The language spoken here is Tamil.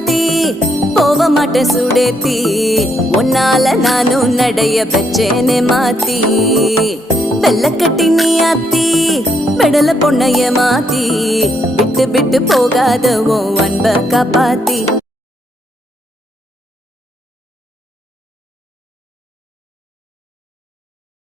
மாத்தி போக மாட்டேன் சுடேத்தி உன்னால நானும் நடைய பெச்சேனே மாத்தி வெள்ளக்கட்டி நீ ஆத்தி பெடல பொண்ணைய மாத்தி விட்டு விட்டு போகாத உன் அன்ப காப்பாத்தி